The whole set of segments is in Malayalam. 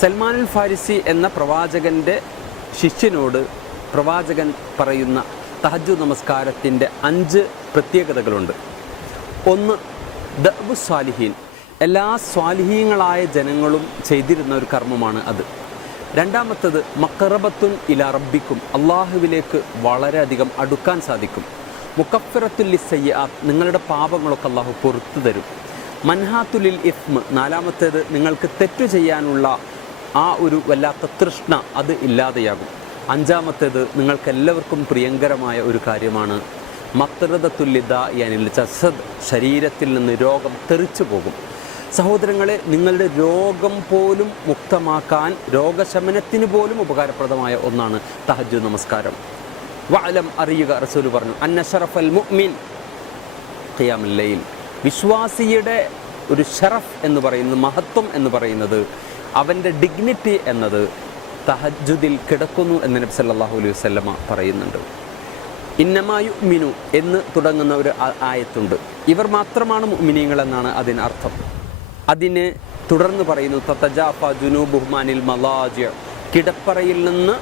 സൽമാനുൽ ഫാരിസി എന്ന പ്രവാചകൻ്റെ ശിഷ്യനോട് പ്രവാചകൻ പറയുന്ന തഹജ്ജുദ് നമസ്കാരത്തിൻ്റെ 5 പ്രത്യേകതകളുണ്ട്. ഒന്ന്, ദഅ്വു സ്വാലിഹീൻ, എല്ലാ സ്വാലിഹീങ്ങളായ ജനങ്ങളും ചെയ്തിരുന്ന ഒരു കർമ്മമാണ് അത്. രണ്ടാമത്തത്, മഖറബത്തുൻ ഇലാ റബ്ബിക്കും, അള്ളാഹുവിലേക്ക് വളരെയധികം അടുക്കാൻ സാധിക്കും. മുകഫിറത്തുൽ ലിസ്സയ്യാത്ത്, നിങ്ങളുടെ പാപങ്ങളൊക്കെ അള്ളാഹു പൊറുത്തു തരും. മൻഹാത്തുലിൽ ഇസ്മ്, നാലാമത്തേത്, നിങ്ങൾക്ക് തെറ്റു ചെയ്യാനുള്ള ആ ഒരു വല്ലാത്ത തൃഷ്ണ അത് ഇല്ലാതെയാകും. അഞ്ചാമത്തേത്, നിങ്ങൾക്കെല്ലാവർക്കും പ്രിയങ്കരമായ ഒരു കാര്യമാണ് മത്റദത്തുല്ലിദാഇനിൽ ജസദ്, ശരീരത്തിൽ നിന്ന് രോഗം തെറിച്ചു പോകും. സഹോദരങ്ങളെ, നിങ്ങളുടെ രോഗം പോലും മുക്തമാക്കാൻ, രോഗശമനത്തിന് പോലും ഉപകാരപ്രദമായ ഒന്നാണ് തഹജ്ജുദ് നമസ്കാരം. വഅലം, അറിയുക, റസൂൽ പറഞ്ഞു, അന്ന ശറഫൽ മുഅ്മിൻ ഖിയാമുൽ ലൈൽ, വിശ്വാസിയുടെ ഒരു ഷറഫ് എന്ന് പറയുന്നത്, മഹത്വം എന്ന് പറയുന്നത്, അവൻ്റെ ഡിഗ്നിറ്റി എന്നത് തഹജ്ജുദിൽ കിടക്കുന്നു എന്ന് നബി സല്ലല്ലാഹു അലൈഹി വസല്ലമ പറയുന്നുണ്ട്. ഇന്നമാ യുഅ്മിനു എന്ന് തുടങ്ങുന്ന ഒരു ആയത്തുണ്ട്. ഇവർ മാത്രമാണ് മുഅ്മിനീങ്ങൾ എന്നാണ് അതിനർത്ഥം. അതിന് തുടർന്ന് പറയുന്നു, തതജാഫാ ജുനൂബുഹും അനിൽ മലാജിഅ, കിടപ്പറയിൽ നിന്ന്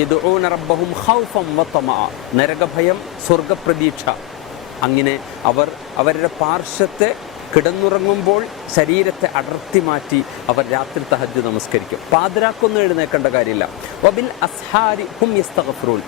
യദ്ഊന റബ്ബഹും ഖൗഫൻ വതമഅ, നരകഭയം, സ്വർഗപ്രതീക്ഷ. അങ്ങനെ അവർ അവരുടെ പാർശ്വത്തെ കിടന്നുറങ്ങുമ്പോൾ ശരീരത്തെ അടർത്തി മാറ്റി അവർ രാത്രി തഹജ്ജുദ് നമസ്കരിക്കും. പാതിരാക്കൊന്നും എഴുന്നേക്കേണ്ട കാര്യമില്ല. വബിൽ അസ്ഹാരി ഹും യസ്തഗ്ഫിറൂൻ,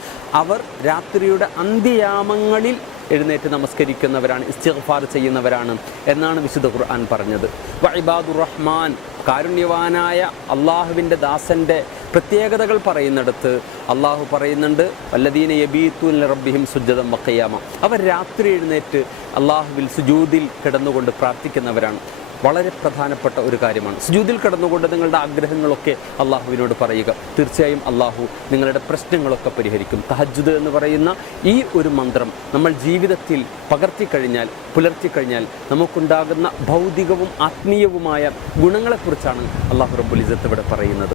അവർ രാത്രിയുടെ അന്ത്യയാമങ്ങളിൽ എഴുന്നേറ്റ് നമസ്കരിക്കുന്നവരാണ്, ഇസ്തിഗ്ഫാർ ചെയ്യുന്നവരാണ് എന്നാണ് വിശുദ്ധ ഖുർആൻ പറഞ്ഞത്. വഇബാദുർ റഹ്മാൻ, കാരുണ്യവാനായ അള്ളാഹുവിൻ്റെ ദാസൻ്റെ പ്രത്യേകതകൾ പറയുന്നിടത്ത് അള്ളാഹു പറയുന്നുണ്ട്, വല്ലദീന യബീതൂന റബ്ബിഹിം സുജ്ജദൻ വഖിയാമ, അവർ രാത്രി എഴുന്നേറ്റ് അള്ളാഹുവിൽ സുജൂദിൽ കിടന്നുകൊണ്ട് പ്രാർത്ഥിക്കുന്നവരാണ്. വളരെ പ്രധാനപ്പെട്ട ഒരു കാര്യമാണ്. സുജൂദിൽ കിടന്നുകൊണ്ട് നിങ്ങളുടെ ആഗ്രഹങ്ങളൊക്കെ അള്ളാഹുവിനോട് പറയുക. തീർച്ചയായും അള്ളാഹു നിങ്ങളുടെ പ്രശ്നങ്ങളൊക്കെ പരിഹരിക്കും. തഹജ്ജുദ് എന്ന് പറയുന്ന ഈ ഒരു മന്ത്രം നമ്മൾ ജീവിതത്തിൽ പകർത്തിക്കഴിഞ്ഞാൽ, പുലർത്തിക്കഴിഞ്ഞാൽ നമുക്കുണ്ടാകുന്ന ഭൗതികവും ആത്മീയവുമായ ഗുണങ്ങളെക്കുറിച്ചാണ് അള്ളാഹു റബ്ബുൽ ഇസ്സത്ത് ഇവിടെ പറയുന്നത്.